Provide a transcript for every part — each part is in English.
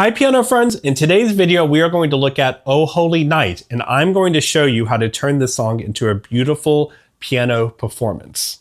Hi piano friends, in today's video we are going to look at Oh Holy Night, and I'm going to show you how to turn this song into a beautiful piano performance.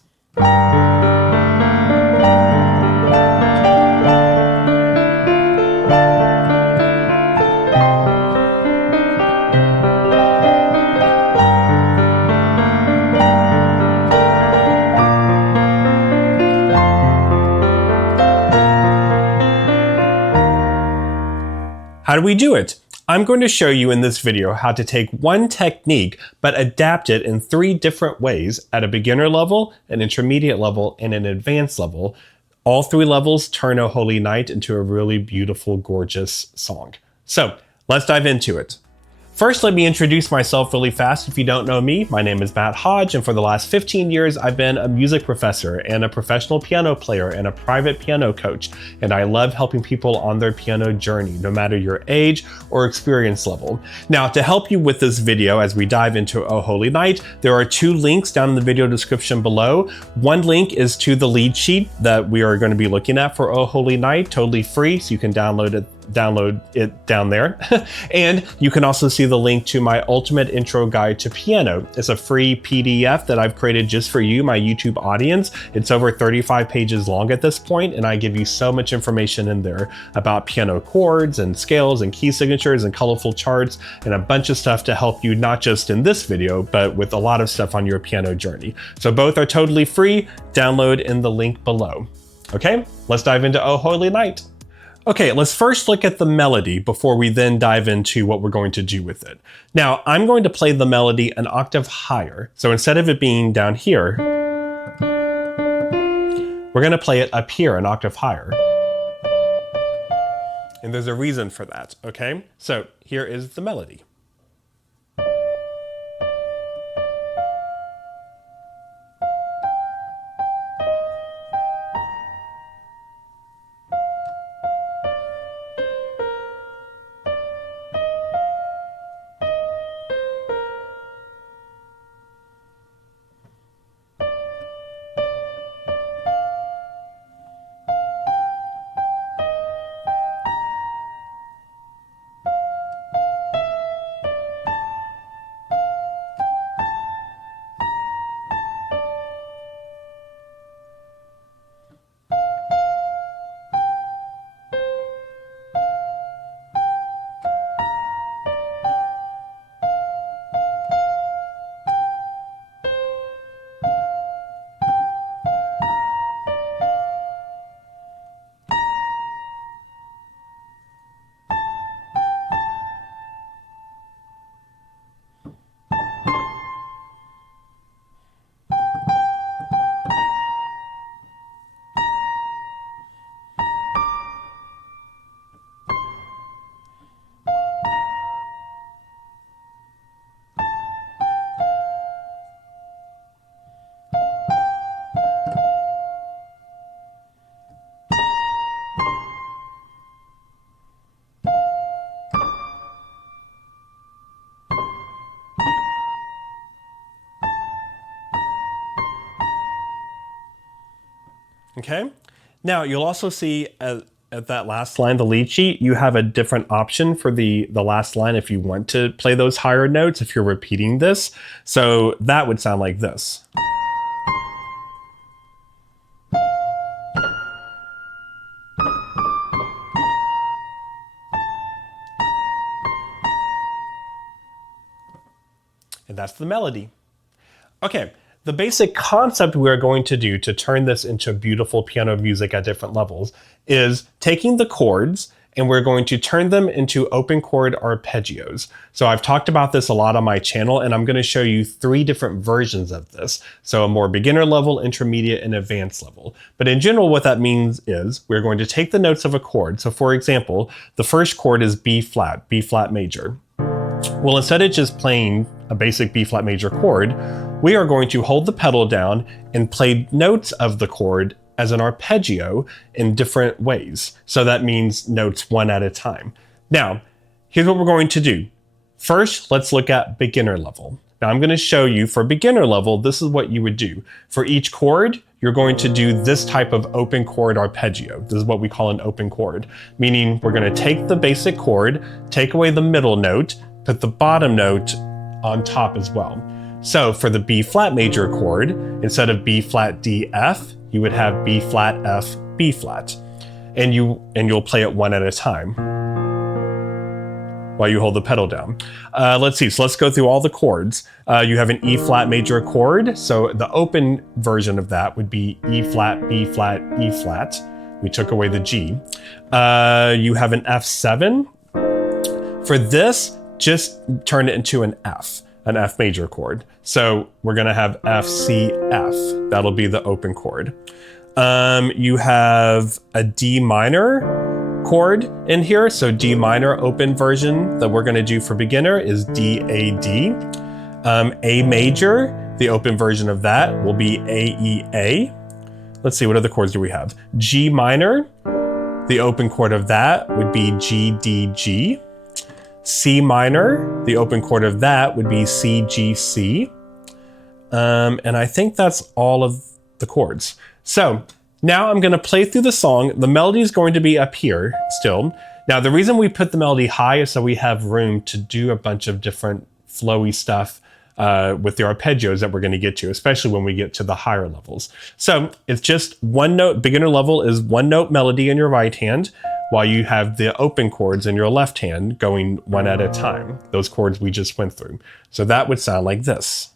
How do we do it? I'm going to show you in this video how to take one technique but adapt it in 3 different ways at a beginner level, an intermediate level, and an advanced level. All 3 levels turn Oh Holy Night into a really beautiful, gorgeous song. So let's dive into it. First, let me introduce myself really fast. If you don't know me, my name is Matt Hodge, and for the last 15 years, I've been a music professor and a professional piano player and a private piano coach. And I love helping people on their piano journey, no matter your age or experience level. Now, to help you with this video as we dive into Oh Holy Night, there are 2 links down in the video description below. One link is to the lead sheet that we are going to be looking at for Oh Holy Night, totally free, so you can download it down there. And you can also see the link to my ultimate intro guide to piano. It's a free PDF that I've created just for you, my YouTube audience. It's over 35 pages long at this point, and I give you so much information in there about piano chords and scales and key signatures and colorful charts and a bunch of stuff to help you not just in this video, but with a lot of stuff on your piano journey. So both are totally free. Download in the link below. Okay, let's dive into Oh Holy Night. Okay, let's first look at the melody before we then dive into what we're going to do with it. Now, I'm going to play the melody an octave higher. So instead of it being down here, we're going to play it up here an octave higher. And there's a reason for that, okay? So here is the melody. Okay, now you'll also see at that last line, the lead sheet, you have a different option for the last line if you want to play those higher notes, if you're repeating this. So that would sound like this. And that's the melody. Okay. The basic concept we're going to do to turn this into beautiful piano music at different levels is taking the chords and we're going to turn them into open chord arpeggios. So I've talked about this a lot on my channel, and I'm going to show you 3 different versions of this. So a more beginner level, intermediate, and advanced level. But in general, what that means is we're going to take the notes of a chord. So for example, the first chord is B flat major. Well, instead of just playing a basic B flat major chord, we are going to hold the pedal down and play notes of the chord as an arpeggio in different ways. So that means notes one at a time. Now, here's what we're going to do. First, let's look at beginner level. Now I'm going to show you for beginner level, this is what you would do. For each chord, you're going to do this type of open chord arpeggio. This is what we call an open chord, meaning we're going to take the basic chord, take away the middle note, put the bottom note on top as well. So for the B flat major chord, instead of B flat D F, you would have B flat F B flat, and you'll play it one at a time while you hold the pedal down. Let's see, so let's go through all the chords. You have an E flat major chord, so the open version of that would be E flat, B flat, E flat. We took away the G. You have an F7. For this, just turn it into an F major chord. So we're gonna have F, C, F. That'll be the open chord. You have a D minor chord in here. So D minor open version that we're going to do for beginner is D, A, D. A major, the open version of that will be A, E, A. Let's see, what other chords do we have? G minor, the open chord of that would be G, D, G. C minor, the open chord of that would be C, G, C. And I think that's all of the chords. So now I'm going to play through the song. The melody is going to be up here still. Now, the reason we put the melody high is so we have room to do a bunch of different flowy stuff with the arpeggios that we're going to get to, especially when we get to the higher levels. So it's just one note. Beginner level is one note melody in your right hand, while you have the open chords in your left hand going one at a time. Those chords we just went through. So that would sound like this.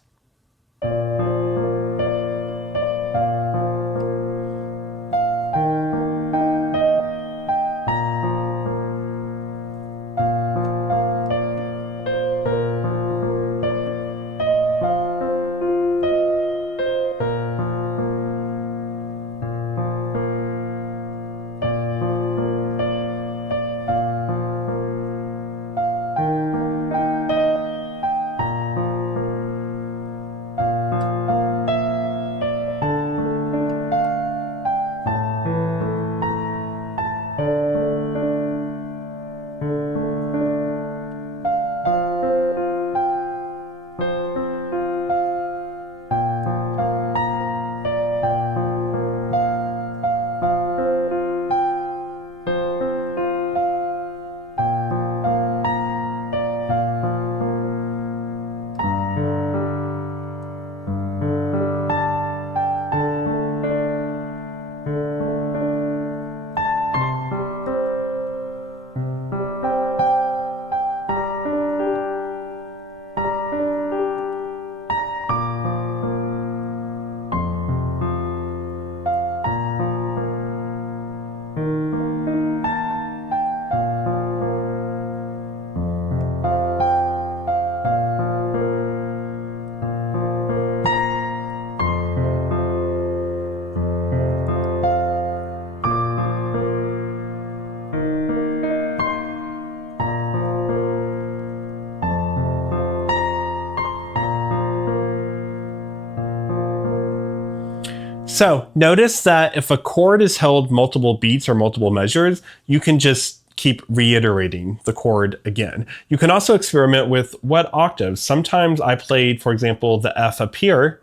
So notice that if a chord is held multiple beats or multiple measures, you can just keep reiterating the chord again. You can also experiment with what octaves. Sometimes I played, for example, the F up here.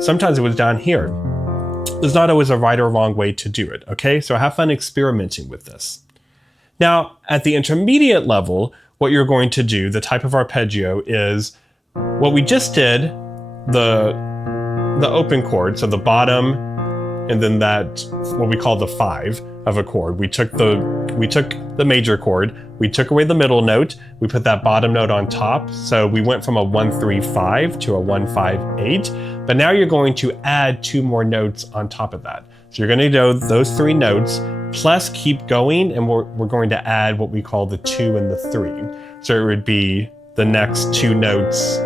Sometimes it was down here. There's not always a right or wrong way to do it, okay? So have fun experimenting with this. Now, at the intermediate level, what you're going to do, the type of arpeggio, is what we just did, the open chord, so the bottom, and then that, what we call the 5 of a chord. We took the major chord, we took away the middle note, we put that bottom note on top, so we went from a 1-3-5 to a 1-5-8, but now you're going to add 2 more notes on top of that. So you're going to do those 3 notes, plus keep going, and we're going to add what we call the 2 and the 3. So it would be the next 2 notes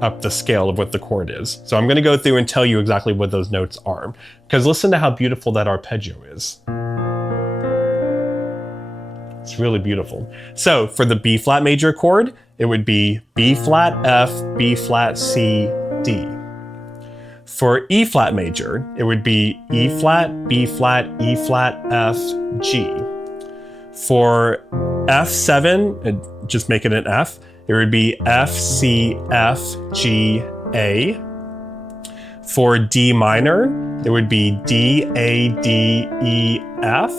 up the scale of what the chord is. So I'm going to go through and tell you exactly what those notes are, because listen to how beautiful that arpeggio is. It's really beautiful. So for the B flat major chord, it would be B flat F, B flat C, D. For E flat major, it would be E flat, B flat, E flat, F, G. For F7, just make it an F, it would be F, C, F, G, A. For D minor, it would be D, A, D, E, F.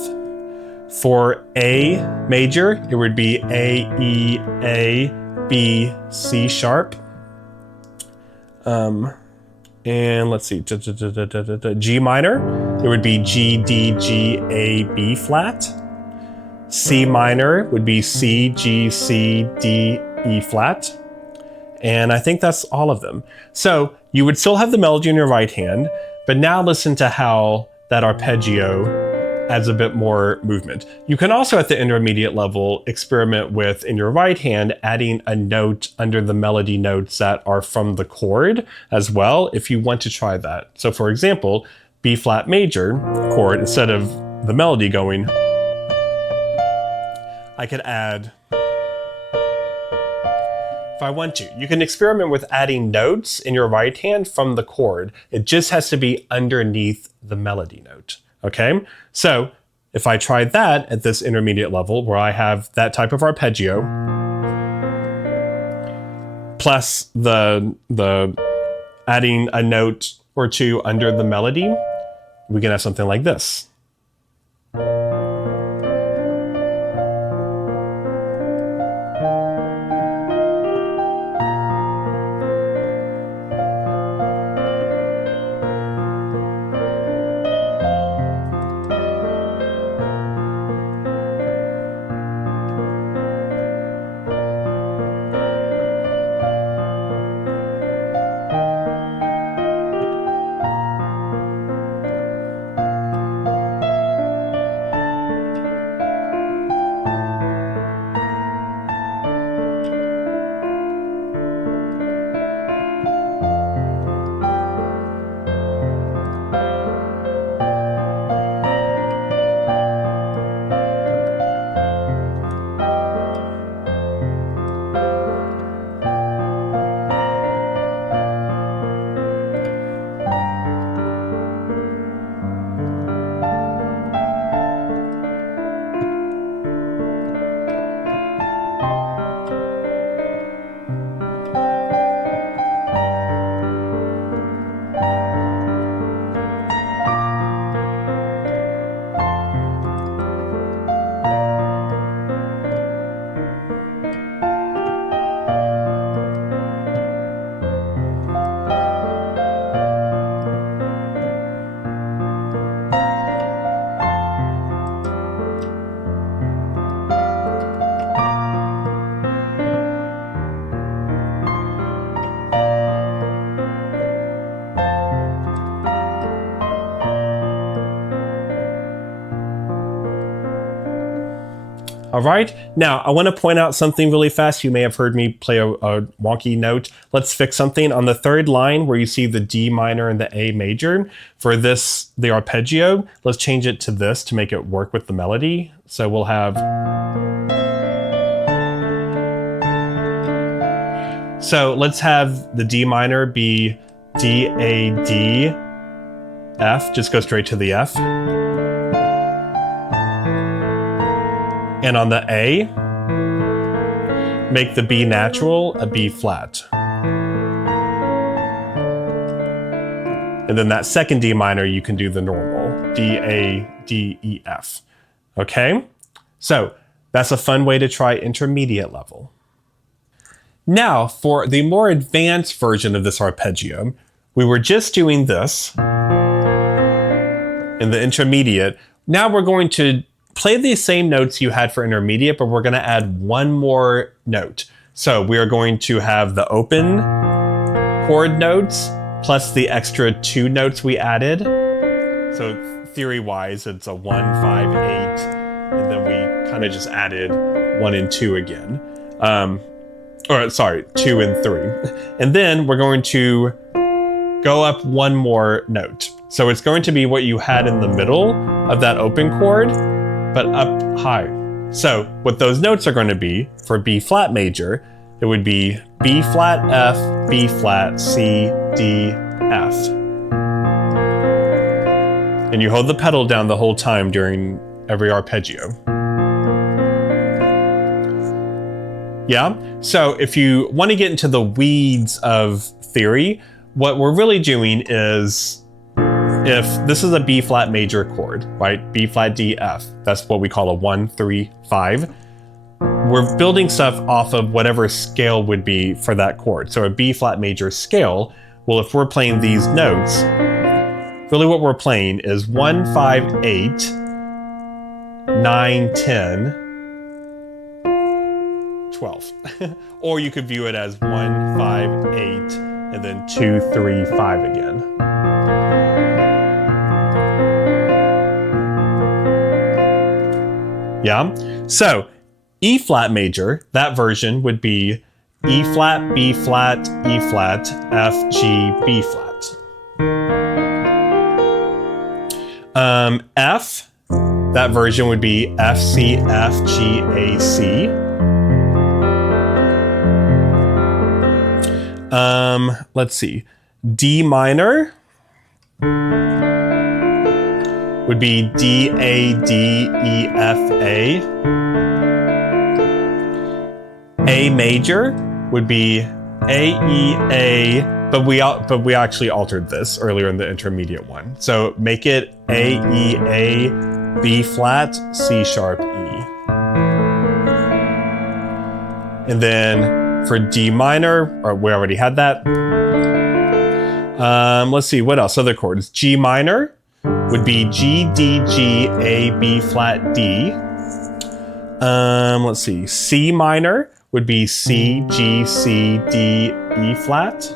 For A major, it would be A, E, A, B, C sharp. And let's see, G minor, it would be G, D, G, A, B flat. C minor would be C, G, C, D, E flat. And I think that's all of them. So you would still have the melody in your right hand, but now listen to how that arpeggio adds a bit more movement. You can also at the intermediate level experiment with, in your right hand, adding a note under the melody notes that are from the chord as well, if you want to try that. So for example, B flat major chord, instead of the melody going, I could add, if I want to. You can experiment with adding notes in your right hand from the chord. It just has to be underneath the melody note. Okay, so if I tried that at this intermediate level where I have that type of arpeggio, plus the adding a note or two under the melody, we can have something like this. All right, now I want to point out something really fast. You may have heard me play a wonky note. Let's fix something. On the third line where you see the D minor and the A major, for this, the arpeggio, let's change it to this to make it work with the melody. So we'll have... So let's have the D minor be D, A, D, F, just go straight to the F. And on the A, make the B natural a B flat. And then that second D minor, you can do the normal, D, A, D, E, F. Okay? So that's a fun way to try intermediate level. Now, for the more advanced version of this arpeggio, we were just doing this in the intermediate. Now we're going to play the same notes you had for intermediate, but we're going to add one more note. So we are going to have the open chord notes plus the extra 2 notes we added. So theory-wise, it's a 1, 5, 8, and then we kind of just added 1 and 2 again. Or sorry, 2 and 3. And then we're going to go up one more note. So it's going to be what you had in the middle of that open chord, but up high. So what those notes are going to be for B flat major, it would be B flat, F, B flat, C, D, F. And you hold the pedal down the whole time during every arpeggio. Yeah. So if you want to get into the weeds of theory, what we're really doing is, if this is a B flat major chord, right? B flat D F, that's what we call a 1, 3, 5. We're building stuff off of whatever scale would be for that chord. So a B flat major scale, well, if we're playing these notes, really what we're playing is 1, 5, 8, 9, 10, 12. Or you could view it as 1, 5, 8, and then 2, 3, 5 again. Yeah? So E flat major, that version would be E flat, B flat, E flat, F, G, B flat. F, that version would be F, C, F, G, A, C. Let's see. D minor would be D, A, D, E, F, A. A major would be A, E, A, but we actually altered this earlier in the intermediate one. So make it A, E, A, B flat, C sharp, E. And then for D minor, we already had that. Let's see, what else? Other chords. G minor would be G, D, G, A, B flat, D. Let's see, C minor would be C, G, C, D, E flat.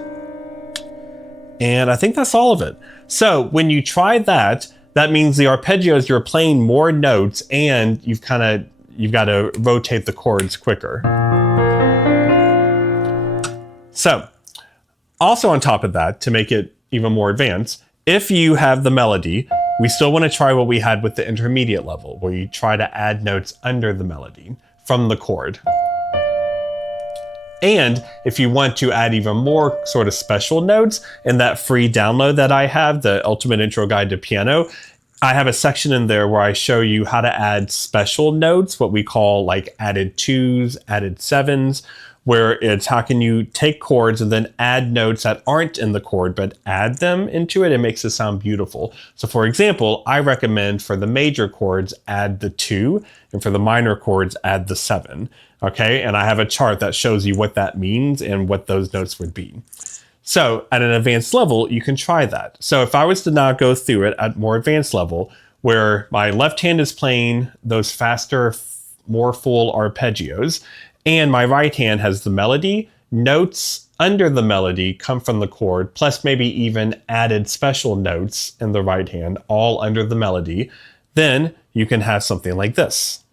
And I think that's all of it. So when you try that, that means the arpeggios, you're playing more notes and you've got to rotate the chords quicker. So also on top of that, to make it even more advanced, if you have the melody, we still want to try what we had with the intermediate level, where you try to add notes under the melody from the chord. And if you want to add even more sort of special notes in that free download that I have, the Ultimate Intro Guide to Piano, I have a section in there where I show you how to add special notes, what we call like added 2s, added 7s, where it's how can you take chords and then add notes that aren't in the chord, but add them into it. It makes it sound beautiful. So for example, I recommend for the major chords, add the 2, and for the minor chords, add the 7. Okay, and I have a chart that shows you what that means and what those notes would be. So at an advanced level, you can try that. So if I was to now go through it at more advanced level, where my left hand is playing those faster, more full arpeggios, and my right hand has the melody, notes under the melody come from the chord, plus maybe even added special notes in the right hand, all under the melody, then you can have something like this.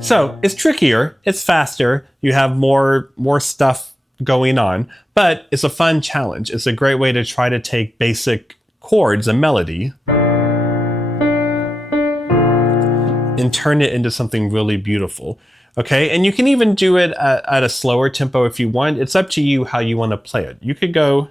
So it's trickier, it's faster, you have more stuff going on, but it's a fun challenge. It's a great way to try to take basic chords and melody and turn it into something really beautiful. Okay, and you can even do it at a slower tempo if you want. It's up to you how you want to play it. You could go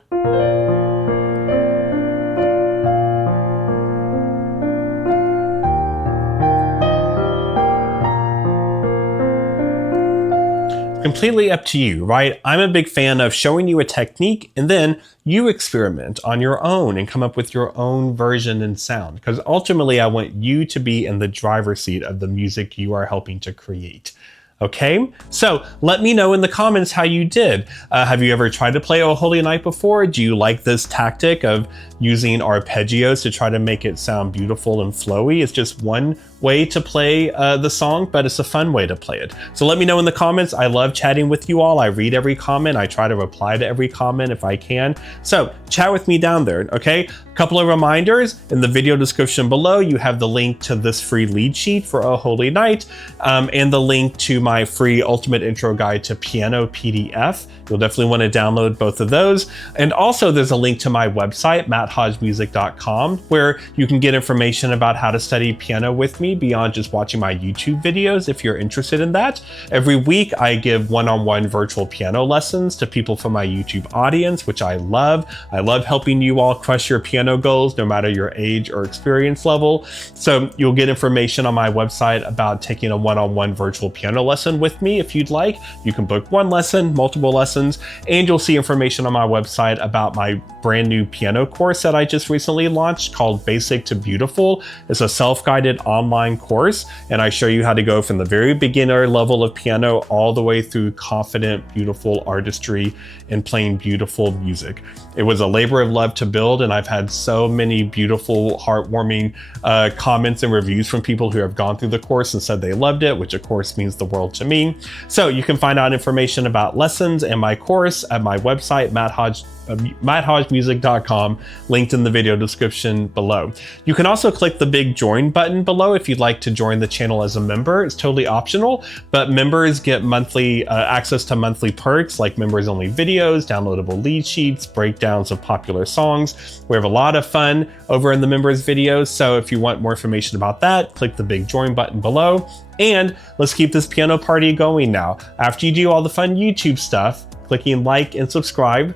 completely up to you, right? I'm a big fan of showing you a technique and then you experiment on your own and come up with your own version and sound, because ultimately I want you to be in the driver's seat of the music you are helping to create. Okay, so let me know in the comments how you did. Have you ever tried to play O Holy Night before? Do you like this tactic of using arpeggios to try to make it sound beautiful and flowy? It's just one way to play the song, but it's a fun way to play it. So let me know in the comments. I love chatting with you all. I read every comment. I try to reply to every comment if I can. So chat with me down there, okay? A couple of reminders. In the video description below, you have the link to this free lead sheet for O Holy Night and the link to my free Ultimate Intro Guide to Piano PDF. You'll definitely want to download both of those. And also there's a link to my website, matthodgemusic.com, where you can get information about how to study piano with me beyond just watching my YouTube videos if you're interested in that. Every week I give one-on-one virtual piano lessons to people from my YouTube audience, which I love. I love helping you all crush your piano goals, no matter your age or experience level. So you'll get information on my website about taking a one-on-one virtual piano lesson with me if you'd like. You can book one lesson, multiple lessons, and you'll see information on my website about my brand new piano course that I just recently launched called Basic to Beautiful. It's a self-guided online course, and I show you how to go from the very beginner level of piano all the way through confident, beautiful artistry and playing beautiful music. It was a labor of love to build, and I've had so many beautiful, heartwarming comments and reviews from people who have gone through the course and said they loved it, which of course means the world to me. So you can find out information about lessons and my course at my website, matthodgemusic.com, linked in the video description below. You can also click the big join button below if you'd like to join the channel as a member. It's totally optional, but members get monthly access to monthly perks like members only videos, downloadable lead sheets, breakdowns of popular songs. We have a lot of fun over in the members videos. So if you want more information about that, click the big join button below. And let's keep this piano party going now. After you do all the fun YouTube stuff, clicking like and subscribe,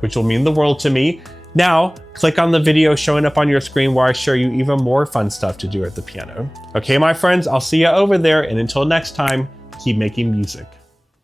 which will mean the world to me. Now, click on the video showing up on your screen where I show you even more fun stuff to do at the piano. Okay, my friends, I'll see you over there, and until next time, keep making music.